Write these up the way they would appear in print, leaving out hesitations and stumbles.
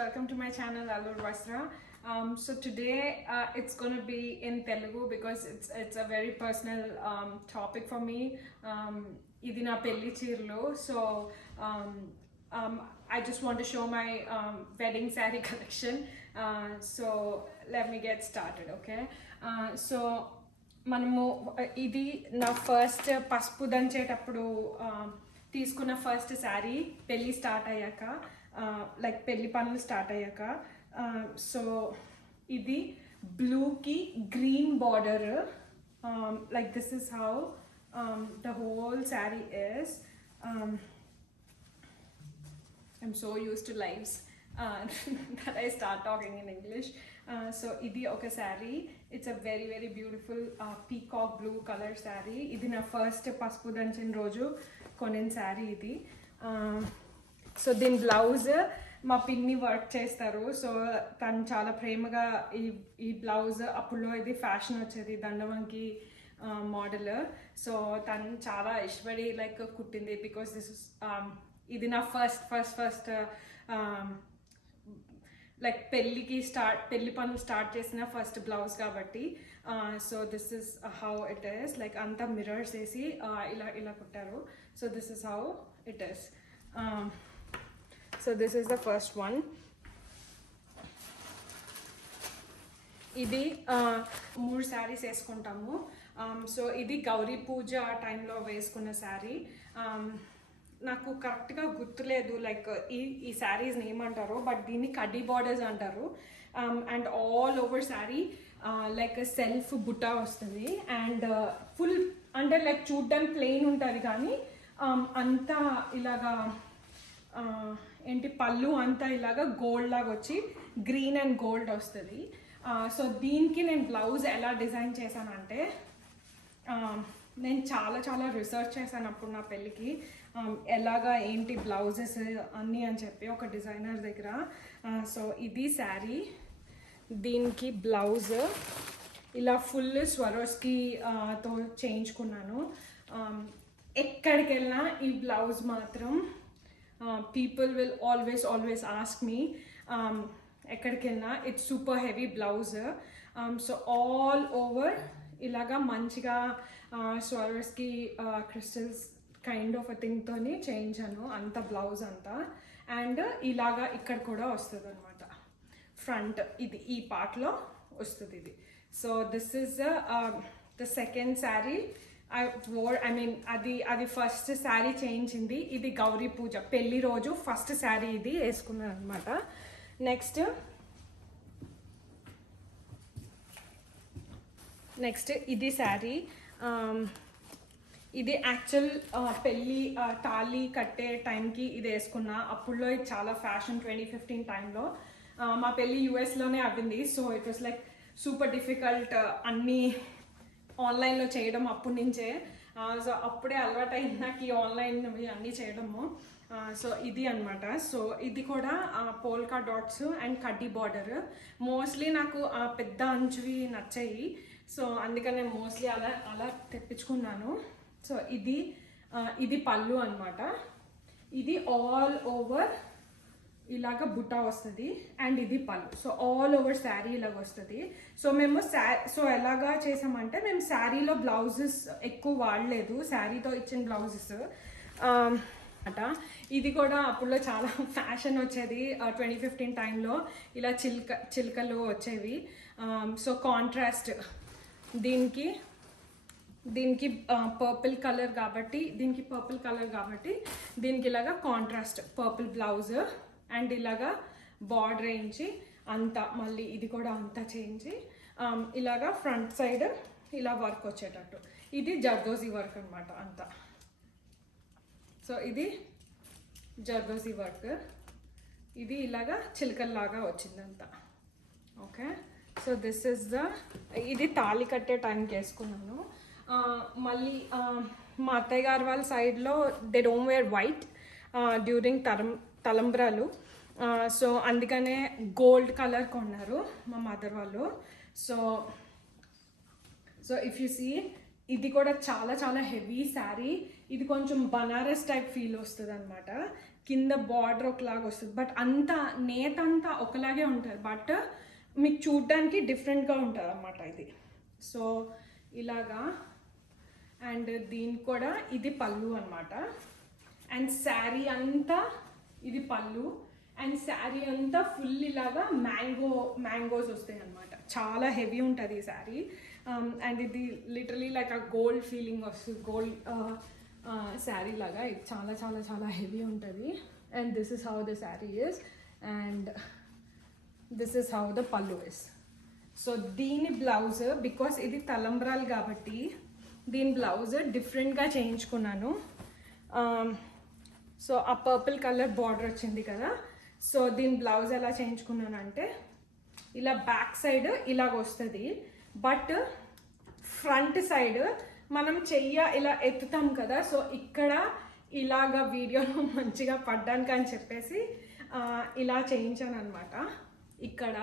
welcome to my channel Allur Vasra. So today it's going to be in Telugu because it's a very personal topic for me. Idi na pelli cheerlo. So I just want to show my wedding saree collection. So let me get started, okay? So మనము ఇది నా first పసుపు దంచేటప్పుడు తీసుకున్న first sari పెళ్ళి start అయ్యాక like పెళ్ళి పనులు start అయ్యాక సో ఇది బ్లూకి green border like this is how the whole sari is I'm so used to lives that I start talking in English. So idi oka saree, it's a very very beautiful peacock blue color saree. Idi na first pasupu danchin roju konin saree idi. So din blouse మా పిన్ని work చేస్తారు. So తను చాలా ప్రేమగా ఈ blouse అప్పుడులో ఇది fashion వచ్చేది దండవంకి మోడల్. సో తను చాలా ఇష్టపడి లైక్ కుట్టింది బికాస్ దిస్ ఇస్ ఇది నా ఫస్ట్ లైక్ పెళ్ళి పనులు స్టార్ట్ చేసిన ఫస్ట్ బ్లౌజ్ కాబట్టి so this is how it is like అంతా మిర్రర్స్ వేసి ఇలా కుట్టారు. So this is how it is. So this is the first one. ఇది 3 శారీస్ వేసుకుంటాము. సో ఇది గౌరీ పూజ టైంలో వేసుకున్న శారీ. నాకు కరెక్ట్గా గుర్తులేదు లైక్ ఈ శారీస్ని ఏమంటారో, బట్ దీన్ని కడ్డీ బార్డర్స్ అంటారు. And all over sari like self బుట్టా వస్తుంది. అండ్ ఫుల్ అంటే లైక్ చూడ్డానికి ప్లెయిన్ ఉంటుంది కానీ అంతా ఇలాగా ఏంటి పళ్ళు అంతా ఇలాగా గోల్డ్ లాగా వచ్చి గ్రీన్ అండ్ గోల్డ్ వస్తుంది. సో దీనికి నేను బ్లౌజ్ ఎలా డిజైన్ చేశానంటే నేను చాలా రీసెర్చ్ చేశాను అప్పుడు నా పెళ్ళికి ఎలాగా ఏంటి బ్లౌజెస్ అన్నీ అని చెప్పి ఒక డిజైనర్ దగ్గర. సో ఇది శారీ, దీనికి బ్లౌజ్ ఇలా ఫుల్ స్వరోస్కి తో చేయించుకున్నాను. ఎక్కడికి వెళ్ళినా ఈ బ్లౌజ్ మాత్రం people will always ask me ఎక్కడికి వెళ్ళినా it's super heavy blouse. So all over ఇలాగా మంచిగా Swarovski crystals kind of a థింగ్తోని చేయించాను అంత బ్లౌజ్ అంతా. అండ్ ఇలాగా ఇక్కడ కూడా వస్తుంది అనమాట ఫ్రంట్, ఇది ఈ పార్ట్లో వస్తుంది ఇది. So this is the second sari I mean అది ఫస్ట్ శారీ చేయించింది. ఇది గౌరీ పూజ పెళ్ళి రోజు ఫస్ట్ శారీ ఇది వేసుకున్నాను అనమాట. నెక్స్ట్ ఇది శారీ. ఇది యాక్చువల్ పెళ్ళి తాళి కట్టే టైంకి ఇది వేసుకున్నా. అప్పుడులో ఇది చాలా ఫ్యాషన్ 2015 టైంలో. మా పెళ్ళి యూఎస్లోనే అవ్వింది. So it was like super difficult అన్నీ ఆన్లైన్లో చేయడం అప్పటి నుంచే. సో అప్పుడే అలవాటు అయింది నాకు ఈ ఆన్లైన్ అన్నీ చేయడము. సో ఇది అనమాట. సో ఇది కూడా పోల్కా డాట్స్ అండ్ కడ్డీ బార్డర్. మోస్ట్లీ నాకు పెద్ద అంచువి నచ్చాయి. సో అందుకనే మోస్ట్లీ అలా తెప్పించుకున్నాను. సో ఇది పళ్ళు అనమాట. ఇది ఆల్ ఓవర్ ఇలాగ బుట్టా వస్తుంది అండ్ ఇది పళ్ళు. సో ఆల్ ఓవర్ శారీ ఇలాగ వస్తుంది. సో మేము సో ఎలాగా చేసామంటే మేము శారీలో బ్లౌజెస్ ఎక్కువ వాడలేదు, శారీతో ఇచ్చిన బ్లౌజెస్ అట. ఇది కూడా అప్పుడులో చాలా ఫ్యాషన్ వచ్చేది 2015 టైంలో. ఇలా చిలుకలు వచ్చేవి. సో కాంట్రాస్ట్ దీనికి పర్పుల్ కలర్ కాబట్టి దీనికి ఇలాగా కాంట్రాస్ట్ పర్పుల్ బ్లౌజ్ అండ్ ఇలాగా బార్డర్ వేయించి అంతా మళ్ళీ ఇది కూడా అంతా చేయించి ఇలాగా ఫ్రంట్ సైడ్ ఇలా వర్క్ వచ్చేటట్టు. ఇది జర్దోజీ వర్క్ అనమాట అంతా. సో ఇది జర్దోజీ వర్క్, ఇది ఇలాగా చిలకల్లాగా వచ్చిందంతా. ఓకే, సో దిస్ ఇస్ ఇది తాళి కట్టే టైంకి వేసుకున్నాను. మళ్ళీ మా అత్తయ్య గారు వాళ్ళ సైడ్లో they don't wear white during తలంబ్రాలు. సో అందుకనే గోల్డ్ కలర్ కొన్నారు మా మదర్ వాళ్ళు. సో ఇఫ్ యూ సీ ఇది కూడా చాలా చాలా హెవీ శారీ. ఇది కొంచెం బనారస్ టైప్ ఫీల్ వస్తుంది అనమాట. కింద బార్డర్ ఒకలాగా వస్తుంది, బట్ అంతా నేత అంతా ఒకలాగే ఉంటుంది, బట్ మీకు చూడ్డానికి డిఫరెంట్గా ఉంటుంది అన్నమాట ఇది. సో ఇలాగా. అండ్ దీనికి కూడా ఇది పళ్ళు అనమాట. అండ్ శారీ అంతా ఇది పళ్ళు, అండ్ శారీ అంతా ఫుల్ ఇలాగా మ్యాంగోస్ వస్తాయి అనమాట. చాలా హెవీ ఉంటుంది ఈ శారీ. అండ్ ఇది లిటరలీ లైక్ ఆ గోల్డ్ ఫీలింగ్ వస్తుంది, గోల్డ్ శారీ లాగా. ఇది చాలా చాలా చాలా హెవీ ఉంటుంది. And this is how the sari is, and this is how the పల్లు ఇస్. సో దీని బ్లౌజ్, బికాస్ ఇది తలంబ్రాలు కాబట్టి దీని బ్లౌజ్ డిఫరెంట్గా చేయించుకున్నాను. సో ఆ పర్పుల్ కలర్ బార్డర్ వచ్చింది కదా, సో దీని బ్లౌజ్ ఎలా చేయించుకున్నానంటే ఇలా బ్యాక్ సైడ్ ఇలాగ వస్తుంది, బట్ ఫ్రంట్ సైడ్ మనం చెయ్య ఇలా ఎత్తుతాం కదా, సో ఇక్కడ ఇలాగ వీడియోలో మంచిగా పడ్డానికి అని చెప్పేసి ఇలా చేయించాను అనమాట. ఇక్కడ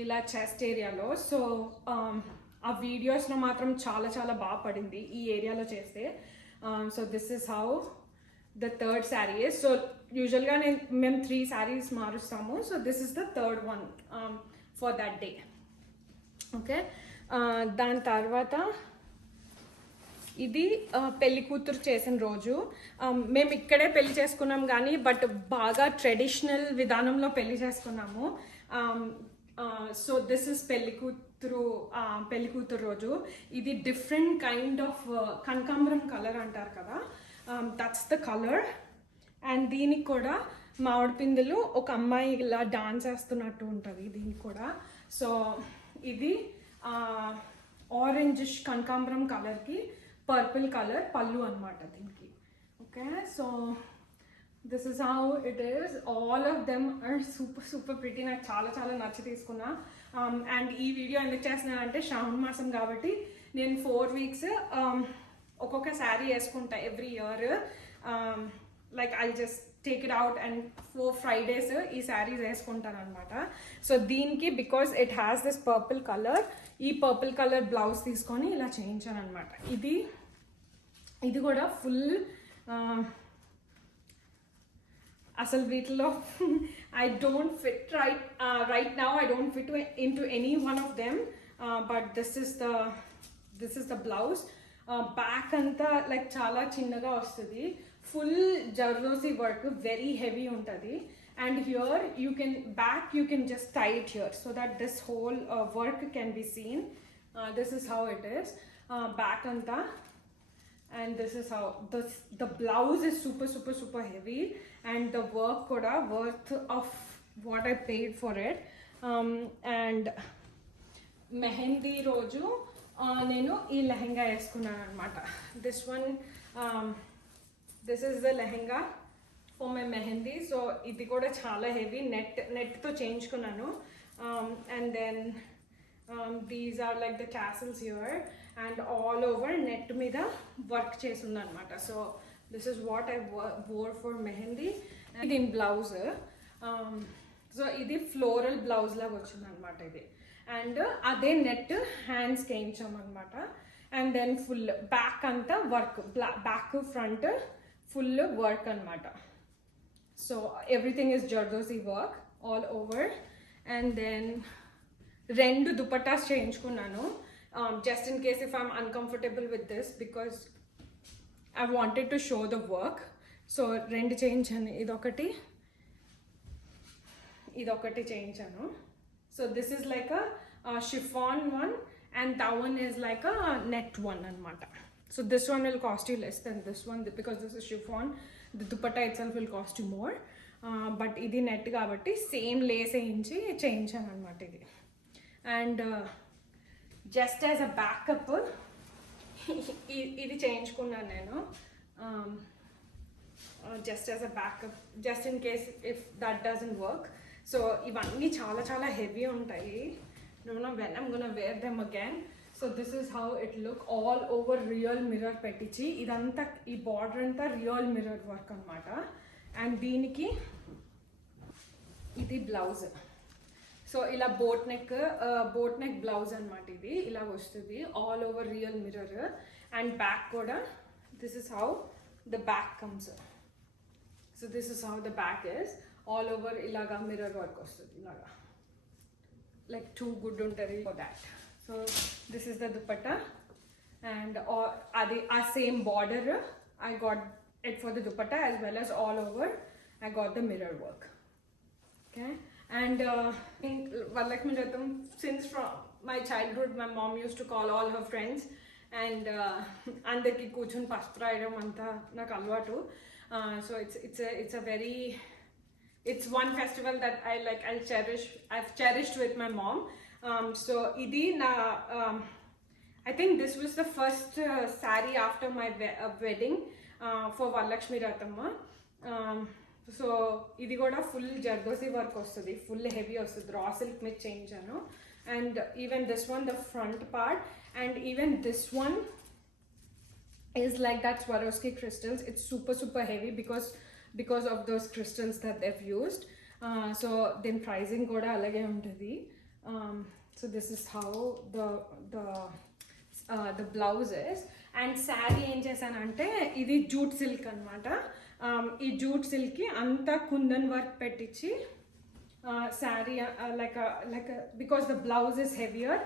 ఇలా చెస్ట్ ఏరియాలో. సో ఆ వీడియోస్లో మాత్రం చాలా చాలా బాగా పడింది ఈ ఏరియాలో చేస్తే. So this is how the third sari is. So యూజువల్గా మేము 3 శారీస్ మారుస్తాము. So this is the third one for that day. Okay. దాని తర్వాత ఇది పెళ్లి కూతురు చేసిన రోజు. మేము ఇక్కడే పెళ్లి చేసుకున్నాం కానీ బట్ బాగా ట్రెడిషనల్ విధానంలో పెళ్లి చేసుకున్నాము. సో దిస్ ఇస్ పెళ్లి కూతురు రోజు. ఇది డిఫరెంట్ కైండ్ ఆఫ్ కనకాంబరం కలర్ అంటారు కదా, దట్స్ ద కలర్. అండ్ దీనికి కూడా మామిడి పిందెలు ఒక అమ్మాయి ఇలా డాన్స్ వేస్తున్నట్టు ఉంటుంది దీనికి కూడా. సో ఇది ఆరెంజిష్ కనకాంబరం కలర్కి పర్పుల్ కలర్ పళ్ళు అనమాట దీనికి. Okay. So this is how it is. All of them are super super pretty. నాకు చాలా చాలా నచ్చి తీసుకున్నా. అండ్ ఈ వీడియో ఎందుకు చేస్తున్నానంటే శ్రావణ మాసం కాబట్టి నేను 4 weeks ఒక్కొక్క శారీ వేసుకుంటా every year. Like I just take it out and 4 Fridays ఈ శారీస్ వేసుకుంటాను అనమాట. సో దీనికి because it has this purple colour, ఈ పర్పుల్ కలర్ బ్లౌజ్ తీసుకొని ఇలా చేయించాను అనమాట. ఇది కూడా ఫుల్ అసలు వీటిలో I don't fit right now, I don't fit in to any one of them, but this is the blouse. Back అంతా లైక్ చాలా చిన్నగా వస్తుంది, full zardozi work, very heavy ఉంటుంది. And here you can just tie it here so that this whole work can be seen. This is how it is, back anta. And this is how the blouse is super super super heavy, and the work koda worth of what I paid for it. And mehendi roju nenu ee lehenga eskunnanu anamata. This is the lehenga for my mehendi. So ఇది కూడా చాలా heavy, నెట్తో చేయించుకున్నాను. And then these are like the tassels here, and all over net మీద work చేసి ఉందన్నమాట. So this is what I wore for mehendi. And దీని blouse, so ఇది floral blouse లాగా వచ్చింది అనమాట ఇది. అండ్ అదే నెట్ హ్యాండ్స్కి వేయించామన్నమాట. అండ్ దెన్ ఫుల్ బ్యాక్ అంతా work, back front full work అనమాట. So everything is Jardosi work all over. And then rendu dupattas cheyinchukunnanu, just in case if I'm uncomfortable with this, because I wanted to show the work. So rendu cheyinchanu, idokati cheyinchanu. So this is like a chiffon one, and that one is like a net one anamata. So this one will cost you less than this one because this is chiffon. The dupatta itself will cost you more, but ఇది net కాబట్టి same Lay's వేయించి చేయించాను అనమాట ఇది. And just as a backup ఇది చేయించుకున్నాను నేను, just as a backup, just in case if that doesn't work. So ఇవన్నీ చాలా చాలా హెవీ ఉంటాయి. when I'm gonna wear them again. So this is how it look, all over real mirror పెట్టించి ఇదంతా ఈ బార్డర్ అంతా రియల్ మిర్రర్ వర్క్ అనమాట. And దీనికి ఇది బ్లౌజ్. సో ఇలా బోట్ నెక్ బ్లౌజ్ అనమాట. ఇది ఇలా వస్తుంది all over real mirror. And back కూడా this is how the back comes. So this is how the back is all over ఇలాగా మిర్రర్ వర్క్ వస్తుంది ఇలాగా, లైక్ టూ గుడ్ ఉంటుంది for that. So this is the dupatta and అది ఆ same border I got it for the dupatta as well as all over I got the mirror work. Okay, and in Varalakshmi Vratham, since from my childhood my mom used to call all her friends and andarki kuchuni pastra ayadam anta naku alvatu. So it's a very, it's one festival that I've cherished with my mom. So idi na I think this was the first saree after my wedding for Varalakshmi Vratamma. So ఇది కూడా full zardozi work వస్తుంది, full heavy వస్తుంది, raw silk మీద చేయించాను. And even this one the front part and even this one is like that Swarovski crystals. It's super heavy because of those crystals that they've used. So then pricing kuda alage untadi. So this is how the blouse is. And saree em chesanante idi jute silk anamata. Ee jute silk ki anta kundan work pettichi saree like a because the blouse is heavier,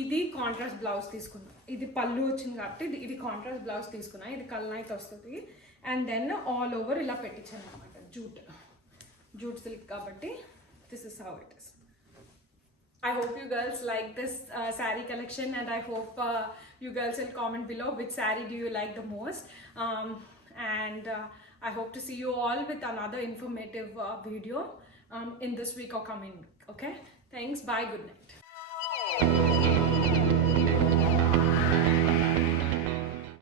ఇది contrast blouse తీసుకున్నా. ఇది పళ్ళు వచ్చింది కాబట్టి ఇది contrast blouse తీసుకున్నా. ఇది కల్నైట్ వస్తుంది. అండ్ దెన్ ఆల్ ఓవర్ ఇలా పెట్టించాను అనమాట, జూట్ సిల్క్ కాబట్టి. This is how it is. I hope you girls like this saree collection, and I hope you girls will comment below which saree do you like the most. And I hope to see you all with another informative video in this week or coming week. Okay, thanks, bye, good night.